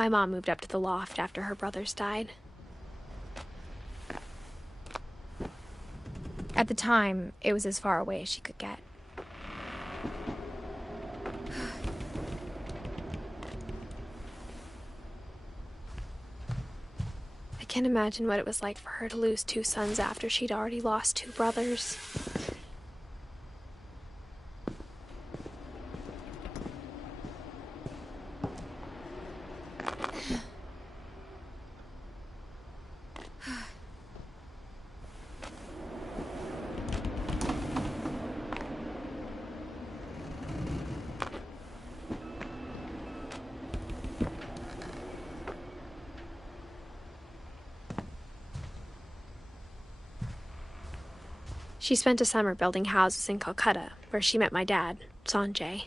My mom moved up to the loft after her brothers died. At the time, it was as far away as she could get. I can't imagine what it was like for her to lose 2 sons after she'd already lost 2 brothers. She spent a summer building houses in Calcutta, where she met my dad, Sanjay.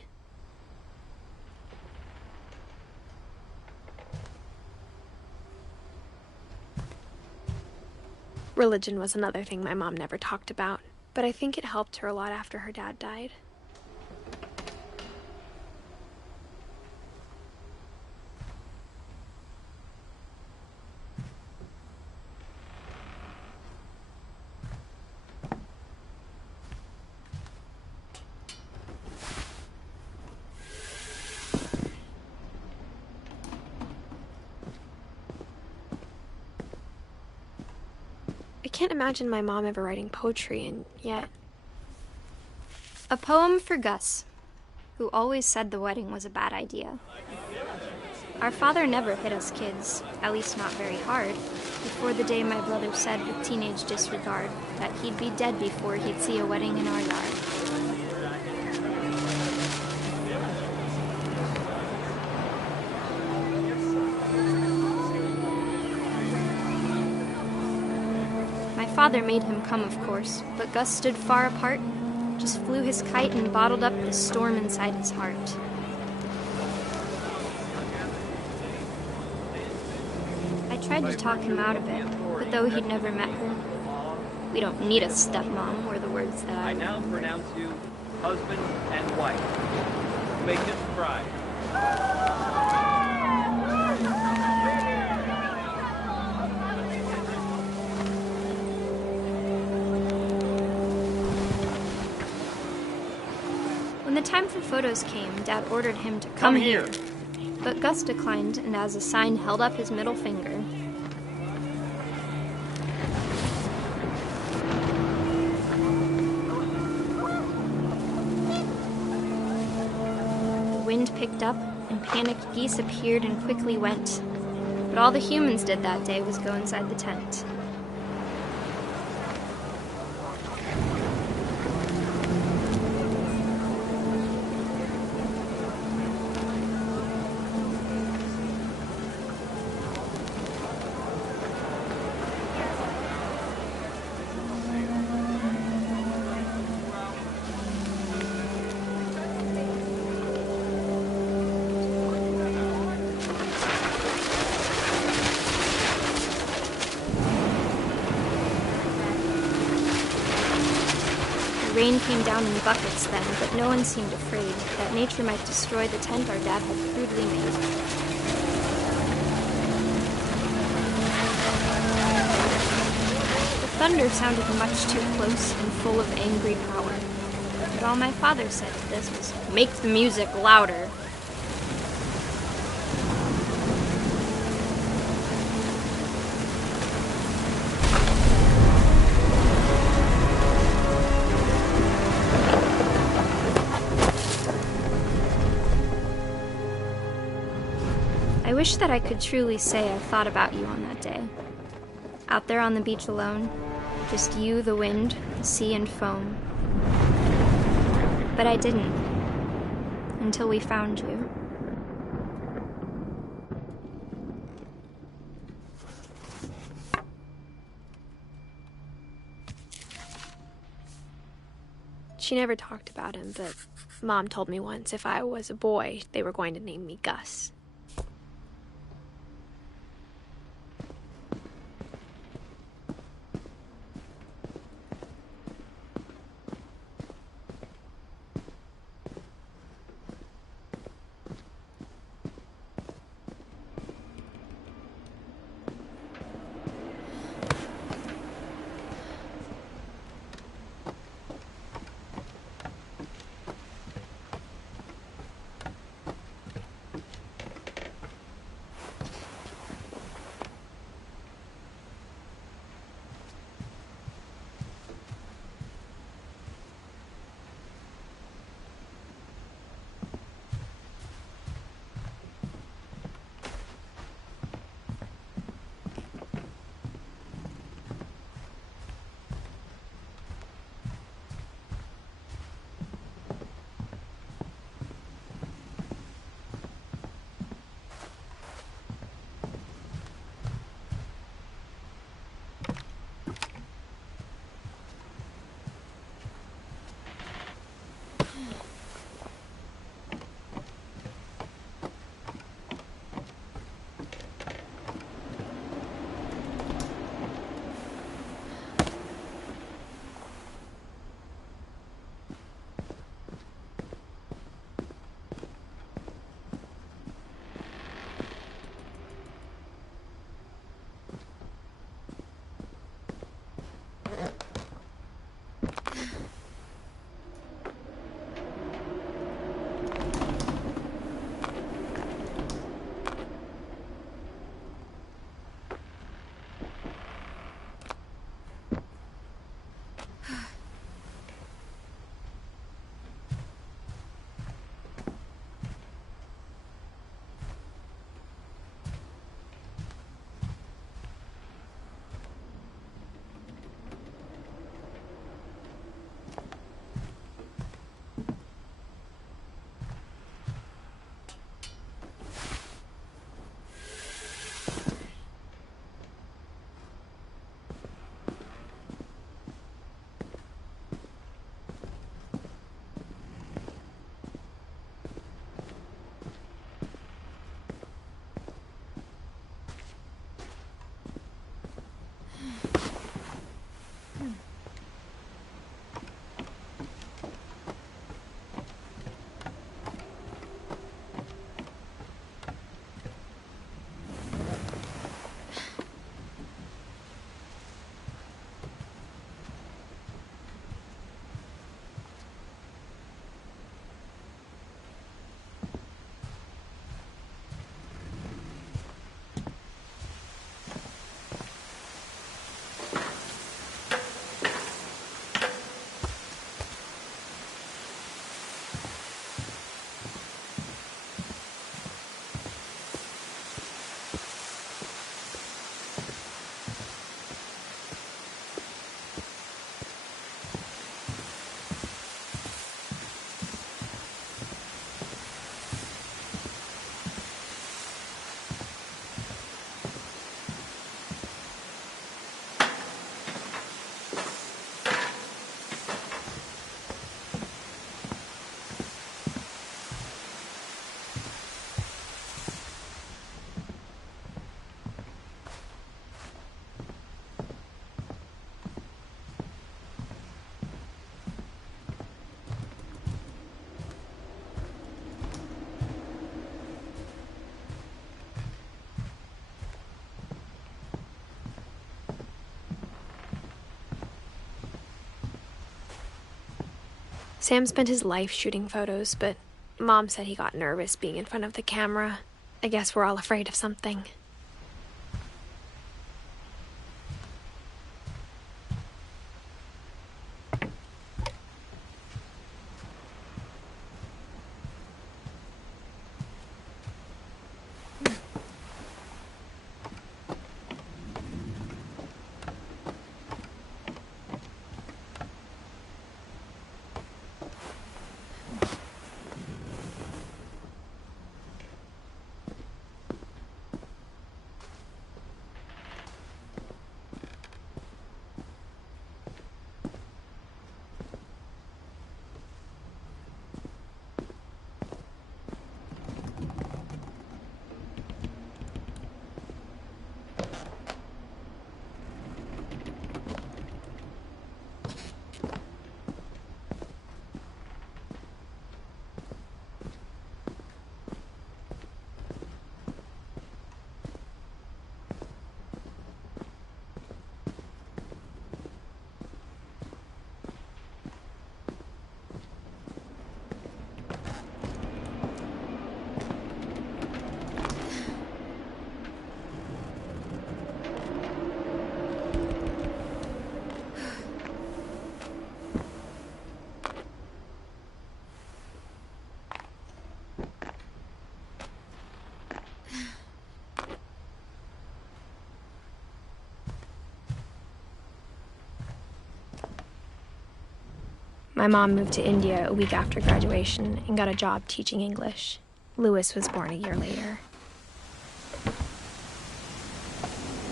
Religion was another thing my mom never talked about, but I think it helped her a lot after her dad died. I can't imagine my mom ever writing poetry, and yet... A poem for Gus, who always said the wedding was a bad idea. Our father never hit us kids, at least not very hard, before the day my brother said with teenage disregard that he'd be dead before he'd see a wedding in our yard. My father made him come, of course, but Gus stood far apart, just flew his kite and bottled up the storm inside his heart. I tried to talk him out of it, but though he'd never met her, "We don't need a stepmom," were the words that I now pronounce you husband and wife. Make this bride. When the time for photos came, Dad ordered him to come here. But Gus declined, and as a sign held up his middle finger. The wind picked up, and panicked geese appeared and quickly went. But all the humans did that day was go inside the tent. Rain came down in buckets then, but no one seemed afraid that nature might destroy the tent our dad had crudely made. The thunder sounded much too close and full of angry power, but all my father said to this was, "Make the music louder." I wish that I could truly say I thought about you on that day. Out there on the beach alone, just you, the wind, the sea, and foam. But I didn't, until we found you. She never talked about him, but Mom told me once if I was a boy, they were going to name me Gus. Sam spent his life shooting photos, but Mom said he got nervous being in front of the camera. I guess we're all afraid of something. My mom moved to India a week after graduation and got a job teaching English. Louis was born a year later.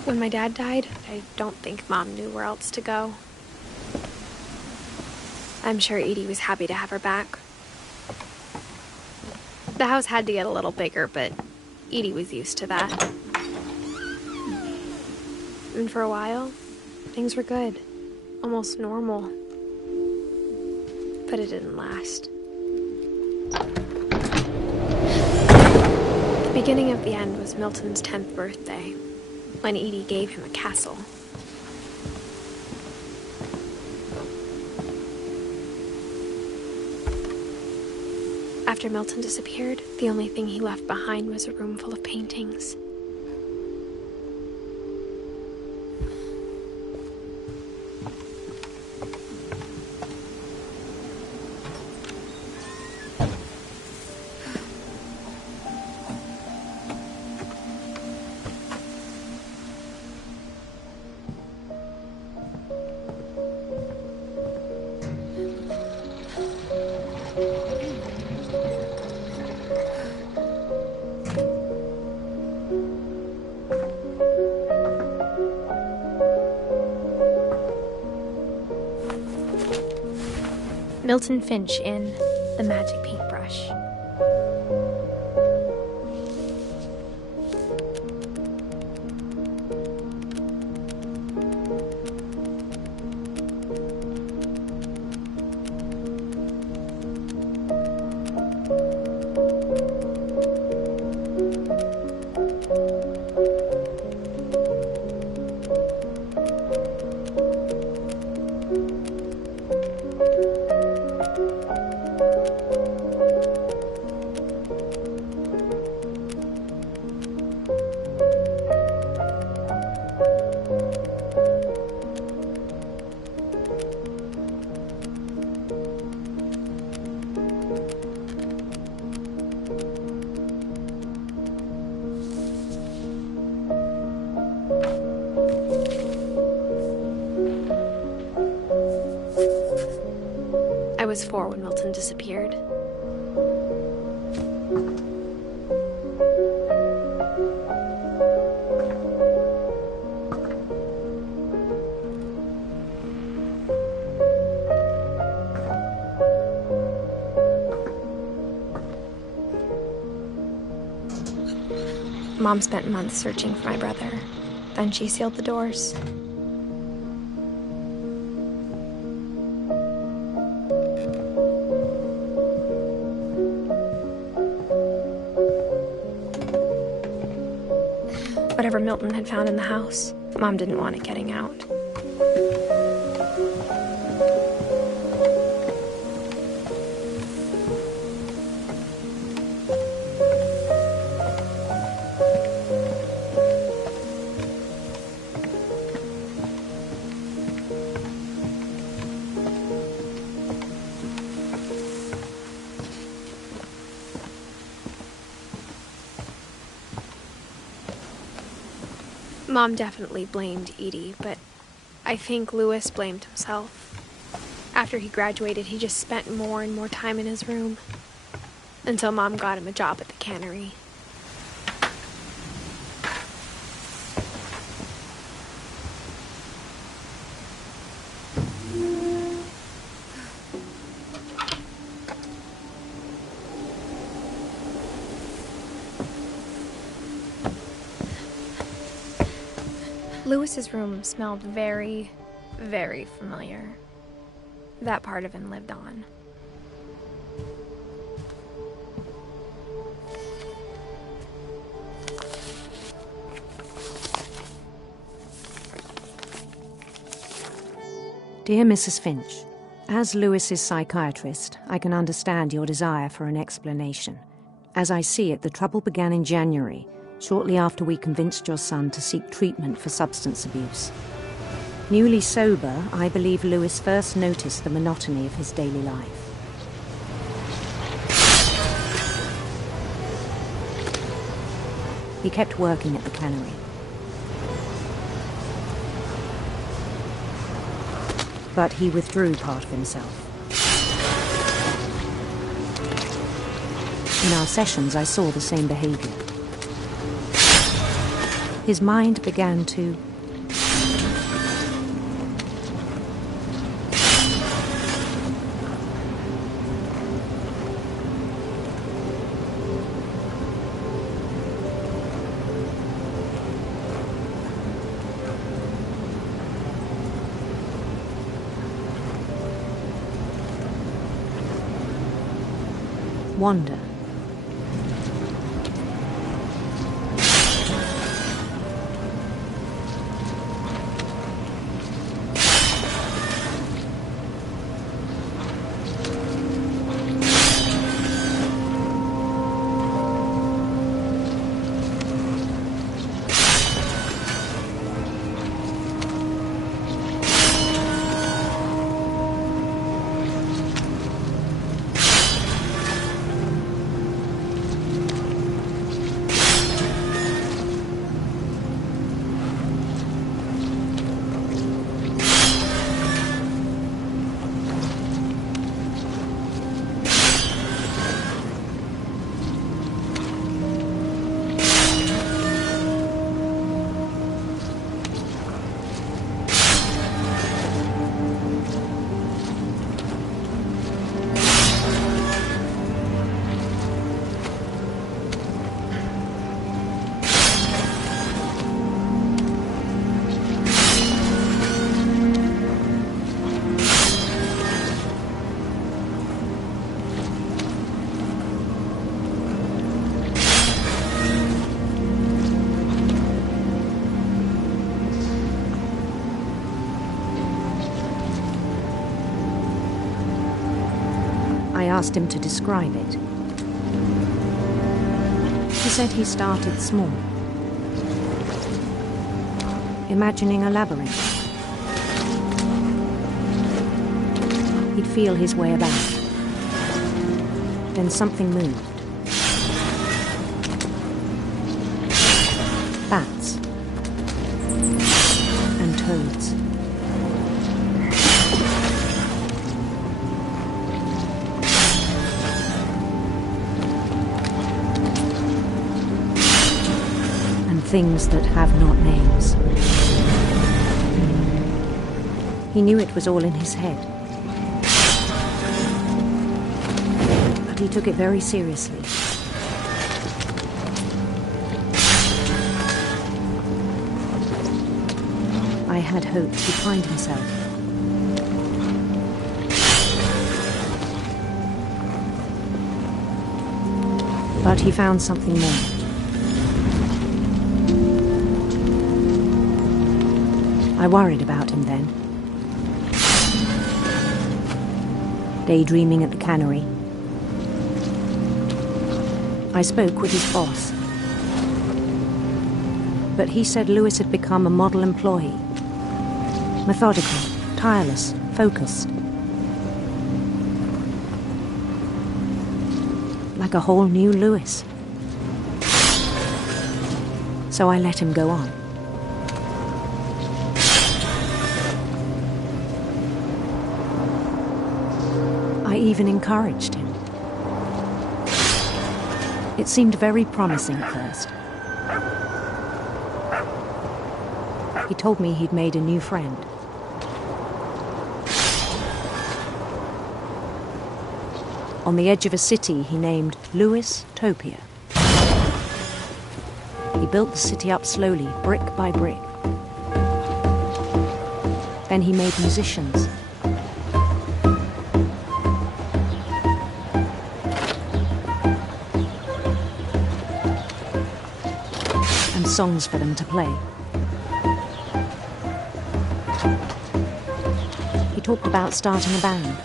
When my dad died, I don't think Mom knew where else to go. I'm sure Edie was happy to have her back. The house had to get a little bigger, but Edie was used to that. And for a while, things were good, almost normal. But it didn't last. The beginning of the end was Milton's 10th birthday, when Edie gave him a castle. After Milton disappeared, the only thing he left behind was a room full of paintings. Milton Finch in The Magic Paintbrush. I was 4 when Milton disappeared. Mom spent months searching for my brother. Then she sealed the doors. Whatever Milton had found in the house, Mom didn't want it getting out. Mom definitely blamed Edie, but I think Louis blamed himself. After he graduated, he just spent more and more time in his room, until Mom got him a job at the cannery. Louis's room smelled very, very familiar. That part of him lived on. Dear Mrs. Finch, as Louis's psychiatrist, I can understand your desire for an explanation. As I see it, the trouble began in January, shortly after we convinced your son to seek treatment for substance abuse. Newly sober, I believe Louis first noticed the monotony of his daily life. He kept working at the cannery. But he withdrew part of himself. In our sessions, I saw the same behavior. His mind began to wander. I asked him to describe it. He said he started small, imagining a labyrinth. He'd feel his way about. Then something moved. Bats and toads. Things that have not names. He knew it was all in his head. But he took it very seriously. I had hoped he'd find himself. But he found something more. I worried about him then. Daydreaming at the cannery. I spoke with his boss. But he said Louis had become a model employee. Methodical, tireless, focused. Like a whole new Louis. So I let him go on. even encouraged him. It seemed very promising at first. He told me he'd made a new friend. On the edge of a city he named Louis Topia. He built the city up slowly, brick by brick. Then he made musicians. And songs for them to play. He talked about starting a band.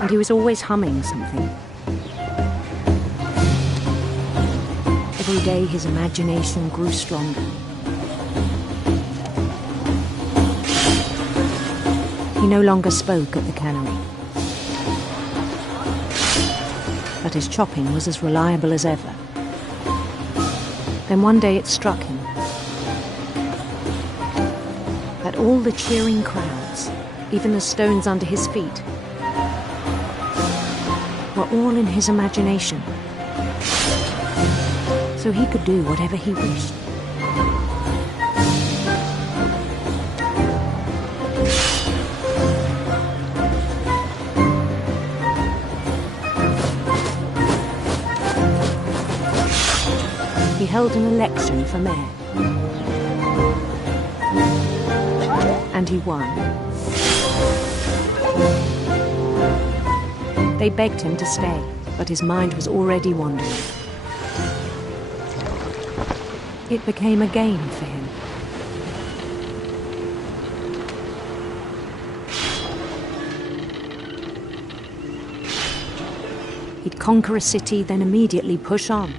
And he was always humming something. Every day his imagination grew stronger. He no longer spoke at the cannery. But his chopping was as reliable as ever. Then one day it struck him that all the cheering crowds, even the stones under his feet, were all in his imagination. So he could do whatever he wished. He held an election for mayor. And he won. They begged him to stay, but his mind was already wandering. It became a game for him. He'd conquer a city, then immediately push on.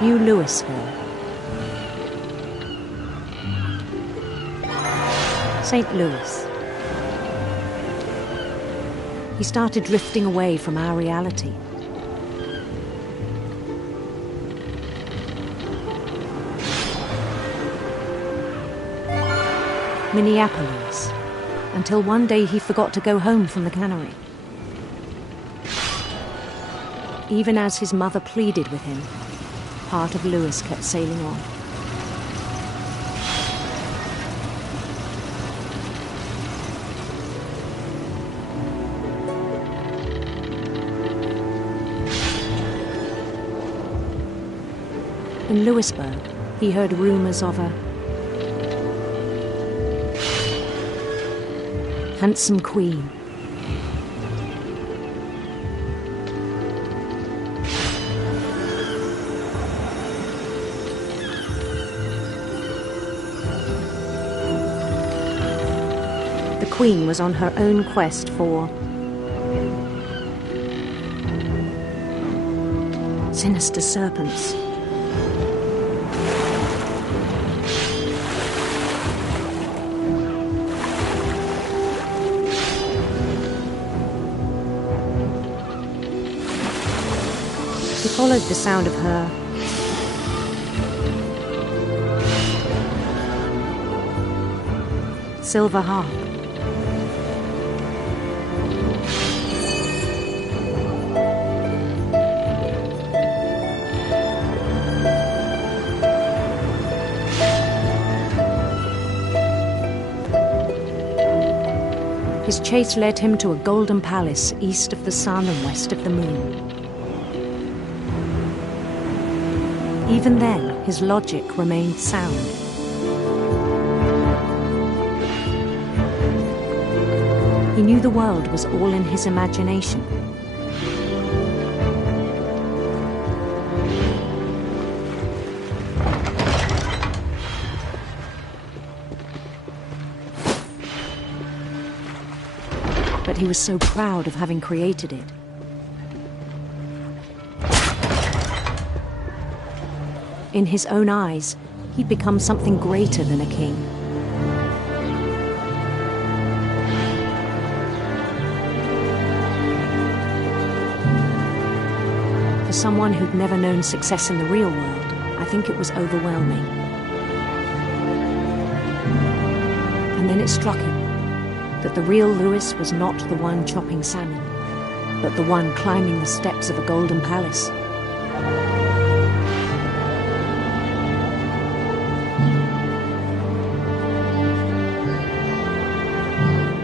New Louisville. St. Louis. He started drifting away from our reality. Minneapolis, until one day he forgot to go home from the cannery. Even as his mother pleaded with him, part of Louis kept sailing on. In Louisburg, he heard rumors of a handsome queen. The queen was on her own quest for sinister serpents. He followed the sound of her silver harp. His chase led him to a golden palace east of the sun and west of the moon. Even then, his logic remained sound. He knew the world was all in his imagination. But he was so proud of having created it. In his own eyes, he'd become something greater than a king. For someone who'd never known success in the real world, I think it was overwhelming. And then it struck him that the real Lewis was not the one chopping salmon, but the one climbing the steps of a golden palace.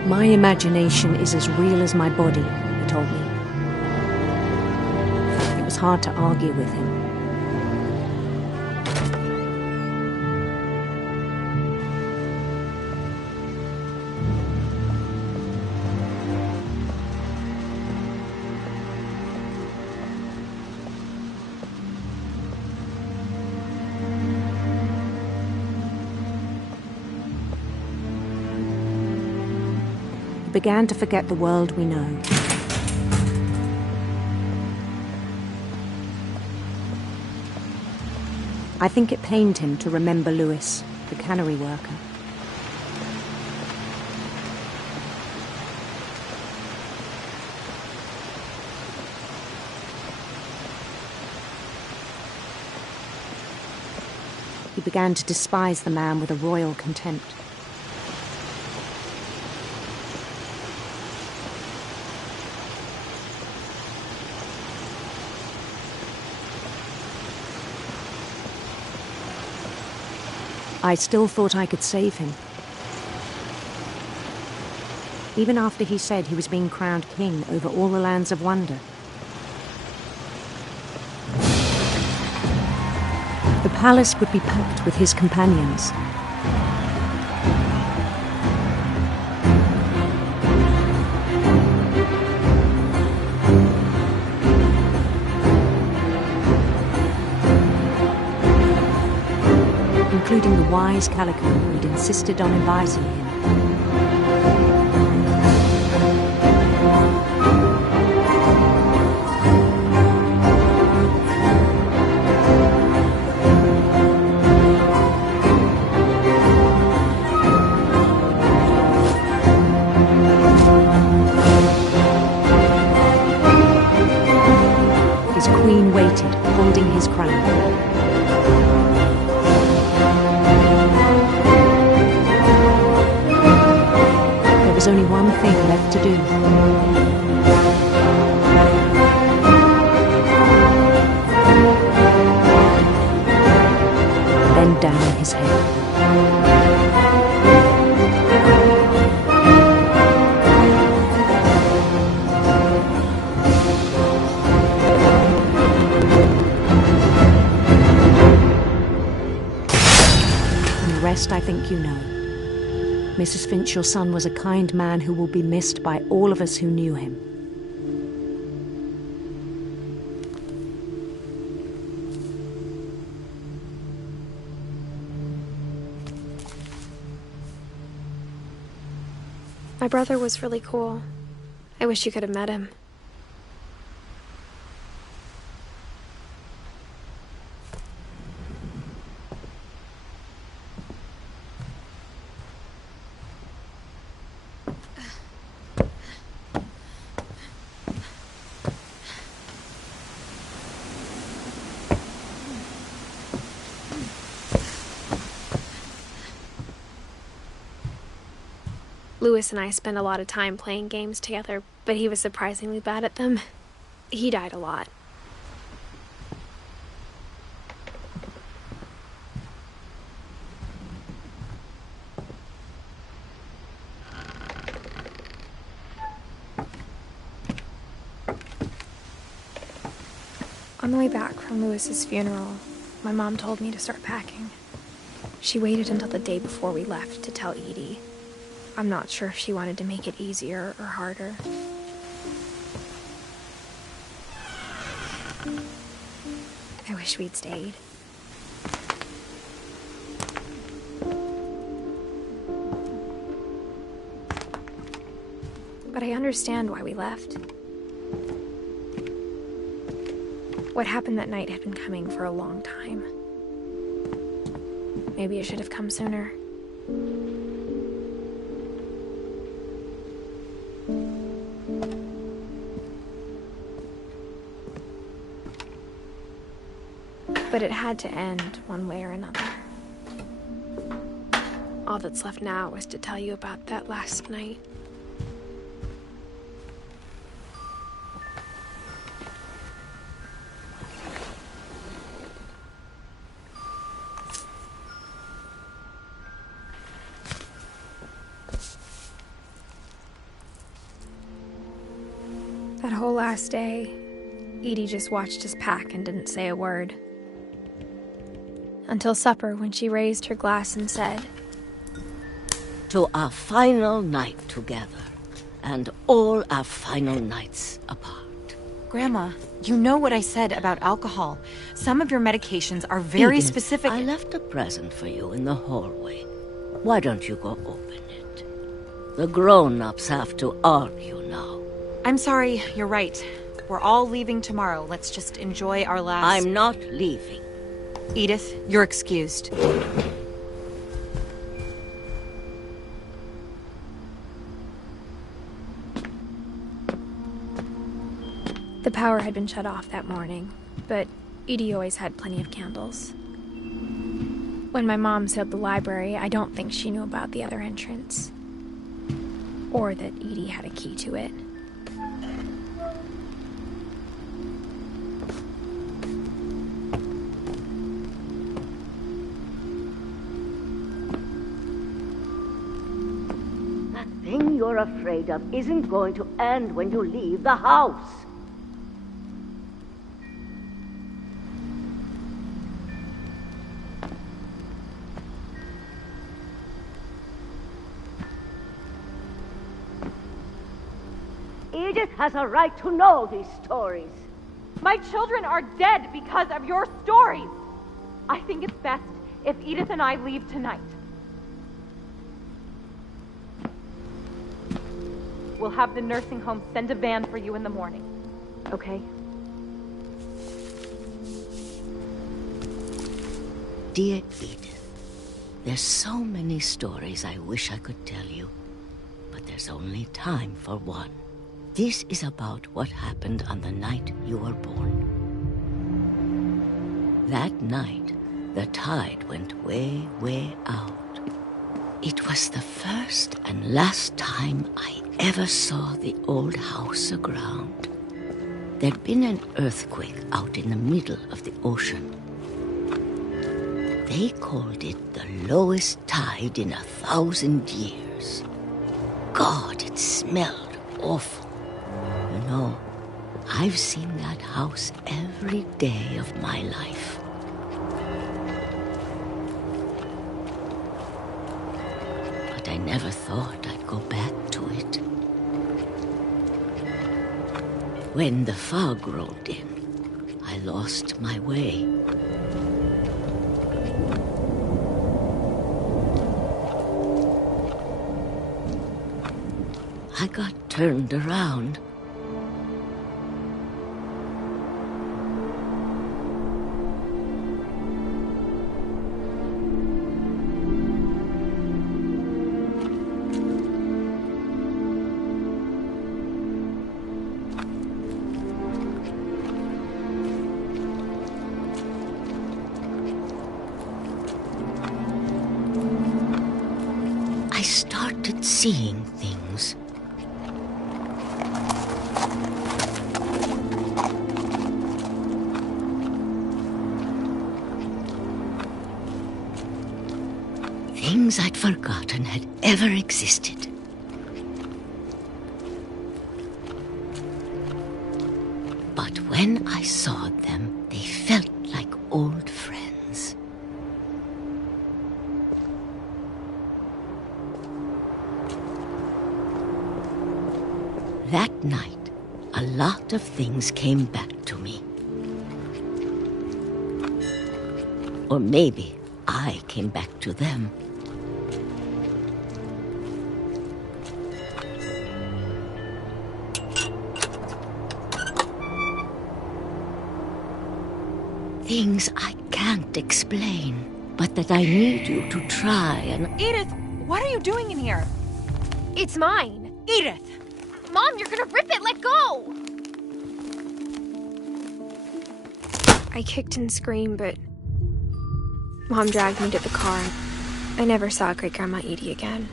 My imagination is as real as my body, he told me. It was hard to argue with him. Began to forget the world we know. I think it pained him to remember Lewis, the cannery worker. He began to despise the man with a royal contempt. I still thought I could save him. Even after he said he was being crowned king over all the lands of wonder. The palace would be packed with his companions. Including the wise Calico who'd insisted on advising him. His queen waited, holding his crown. There was only one thing left to do. Bend down his head. And the rest I think you know. Mrs. Finch, your son was a kind man who will be missed by all of us who knew him. My brother was really cool. I wish you could have met him. Lewis and I spent a lot of time playing games together, but he was surprisingly bad at them. He died a lot. On the way back from Lewis's funeral, my mom told me to start packing. She waited until the day before we left to tell Edie. I'm not sure if she wanted to make it easier or harder. I wish we'd stayed. But I understand why we left. What happened that night had been coming for a long time. Maybe it should have come sooner. But it had to end one way or another. All that's left now is to tell you about that last night. That whole last day, Edie just watched us pack and didn't say a word. Until supper, when she raised her glass and said, "To our final night together, and all our final nights apart." Grandma, you know what I said about alcohol. Some of your medications are very Edith, specific. I left a present for you in the hallway. Why don't you go open it? The grown-ups have to argue now. I'm sorry, you're right. We're all leaving tomorrow. Let's just enjoy our last... I'm not leaving. Edith, you're excused. The power had been shut off that morning, but Edie always had plenty of candles. When my mom sealed the library, I don't think she knew about the other entrance. Or that Edie had a key to it. That thing you're afraid of isn't going to end when you leave the house. Edith has a right to know these stories. My children are dead because of your stories. I think it's best if Edith and I leave tonight. We'll have the nursing home send a van for you in the morning, okay? Dear Edith, there's so many stories I wish I could tell you, but there's only time for one. This is about what happened on the night you were born. That night, the tide went way, way out. It was the first and last time I ever saw the old house aground. There'd been an earthquake out in the middle of the ocean. They called it the lowest tide in 1,000 years. God, it smelled awful. You know, I've seen that house every day of my life. But I never thought I'd go back to it. When the fog rolled in, I lost my way. I got turned around. I started seeing things. Things I'd forgotten had ever existed. But when I saw them, they felt like old friends. That night, a lot of things came back to me. Or maybe I came back to them. Things I can't explain, but that I need you to try and... Edith, what are you doing in here? It's mine! Edith! Mom, you're gonna rip it! Let go! I kicked and screamed, but Mom dragged me to the car. I never saw Great-Grandma Edie again.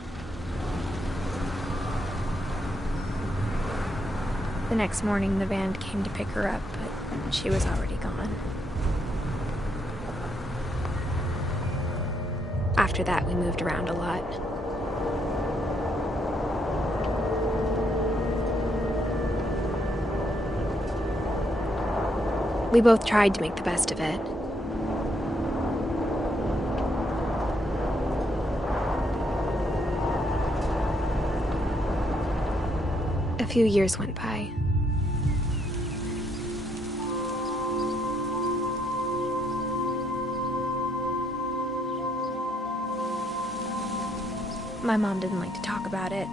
The next morning, the van came to pick her up, but she was already gone. After that, we moved around a lot. We both tried to make the best of it. A few years went by. My mom didn't like to talk about it,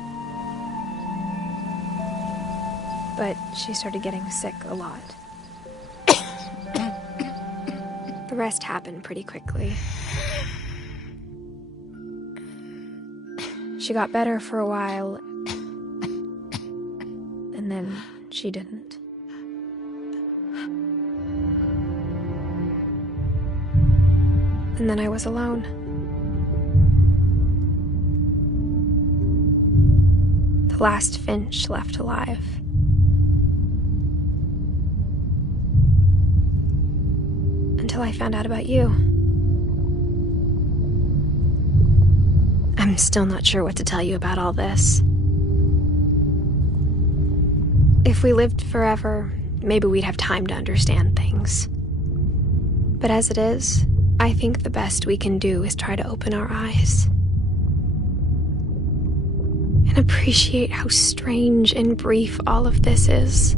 but she started getting sick a lot. The rest happened pretty quickly. She got better for a while, and then she didn't. And then I was alone. The last Finch left alive. Until I found out about you. I'm still not sure what to tell you about all this. If we lived forever, maybe we'd have time to understand things. But as it is, I think the best we can do is try to open our eyes. And appreciate how strange and brief all of this is.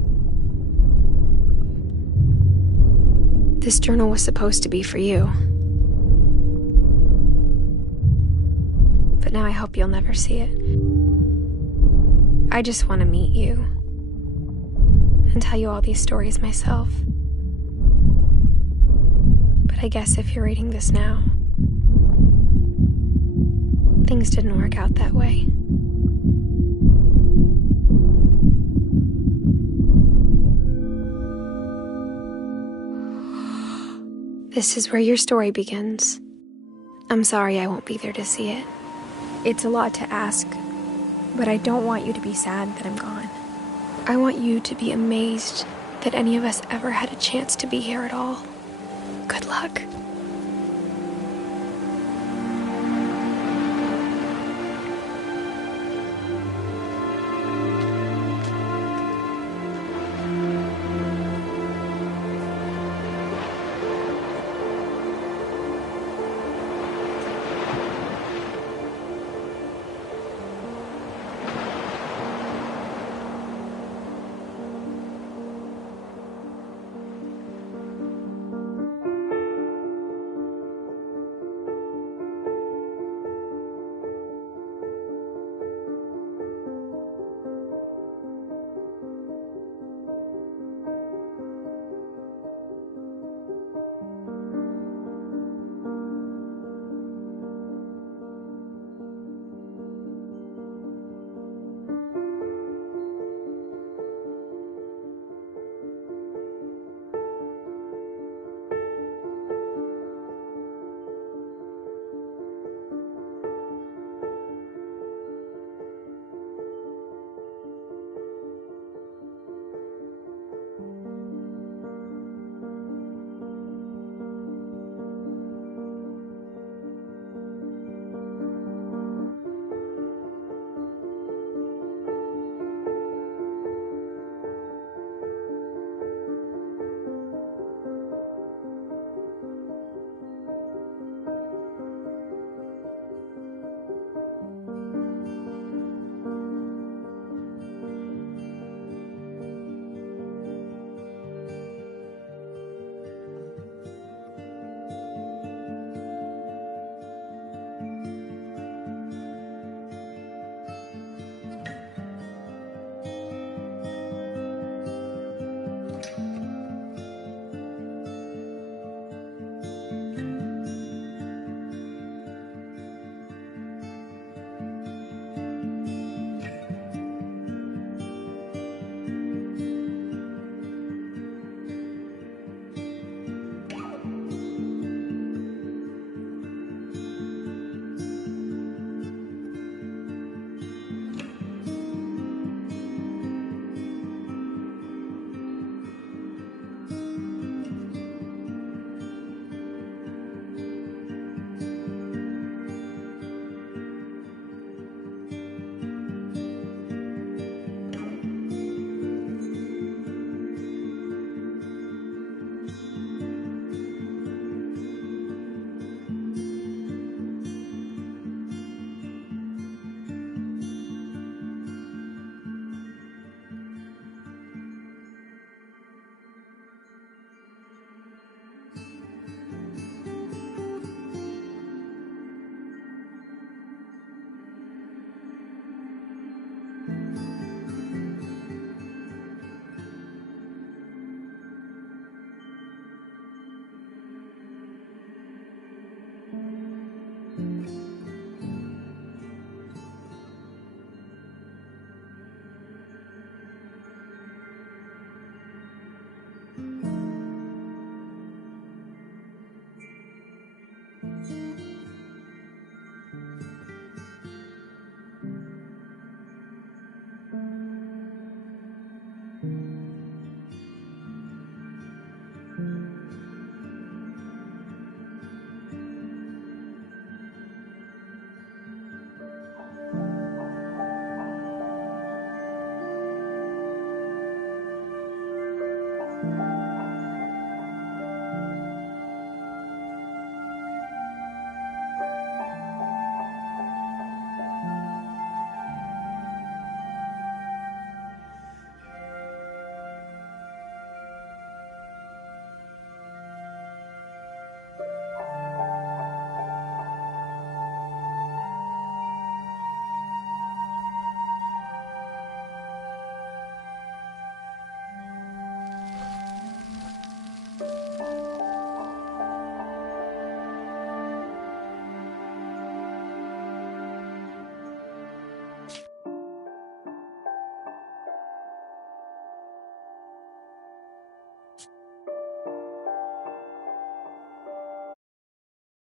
This journal was supposed to be for you. But now I hope you'll never see it. I just want to meet you and tell you all these stories myself. But I guess if you're reading this now, things didn't work out that way. This is where your story begins. I'm sorry I won't be there to see it. It's a lot to ask, but I don't want you to be sad that I'm gone. I want you to be amazed that any of us ever had a chance to be here at all. Good luck.